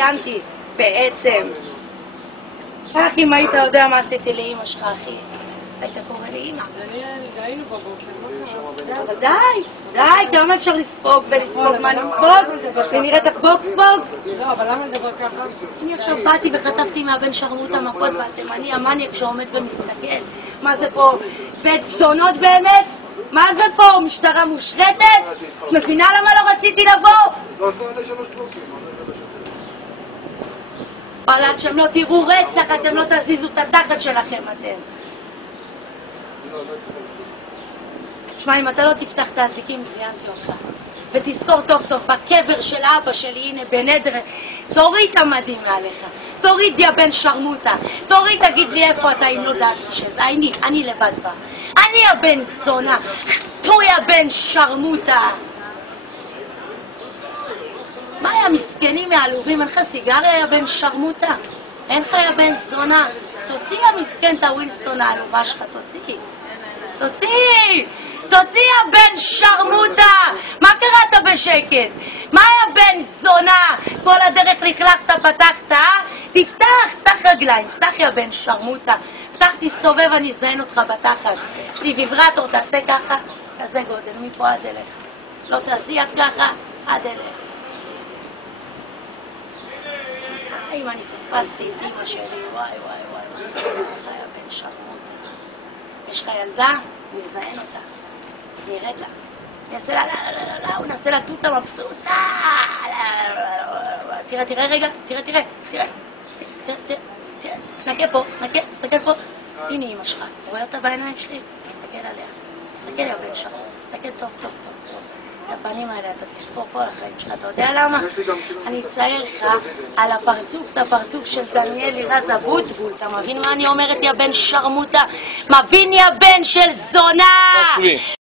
ציינתי, בעצם. אח, אם היית יודע מה עשיתי לאמא שלך, אחי, היית קורא לאמא. היינו בבוקר. אבל די, כמה אפשר לספוג ולספוג מה לספוג? ונראית לך בוקספוג? לא, אבל למה לדבר ככה? אני עכשיו באתי וחטפתי מהבן שרמוטה מכות והתימני המניאק שעומד ומסתכל. מה זה פה? בית זונות באמת? מה זה פה? משטרה מושרטת? את מבינה למה לא רציתי לבוא? וואלה, כשם לא תראו רצח, אתם לא תזיזו את התחת שלכם, אתם. תשמע, אם אתה לא תפתח את האזיקים, זיינתי אותך. ותזכור טוב טוב, בקבר של אבא שלי, הנה בנדר, תוריד את המדים מעליך. תוריד בי הבן שרמוטה. תוריד, תגיד לי איפה אתה, אם לא דעתי שזה. אני לבד בה. אני הבן זונה. תוי הבן שרמוטה. מה היה מסכנים מעלובים? אין לך סיגריה, יא בן שרמוטה? אין לך, יא בן זונה? תוציא המסכן את הווינסטון העלובה שלך, תוציא יא בן שרמוטה! מה קראת בשקט? מה יא בן זונה? כל הדרך לכלכת פתחת, אה? תפתח רגליים, פתח יא בן שרמוטה. פתח, תסתובב, אני אזיין אותך בתחת. יש לי ויברטור, תעשה ככה, כזה גודל, מפה עד אליך. לא תעשי יד ככה, עד אליך. אם אני פספסתי את אמא שלי, וואי, איך היה בן שרמוטה. יש לך ילדה? נזיין אותה. נראית לה. הוא נעשה לה תותה מבסוטה. תראה רגע, תראה. תסתכל פה, תסתכל פה. הנה אמא שלך. רואה אותה בעיניים שלי? תסתכל עליה. תסתכל יא בן שרמוטה. תסתכל טוב. את הפנים האלה, אתה תזכור פה על החיים שלך, אתה יודע למה? אני אצייר לך על את הפרצוף של דניאל רז אבוטבול, אתה מבין מה אני אומרת יא בן שרמוטה? מבין יא בן של זונה!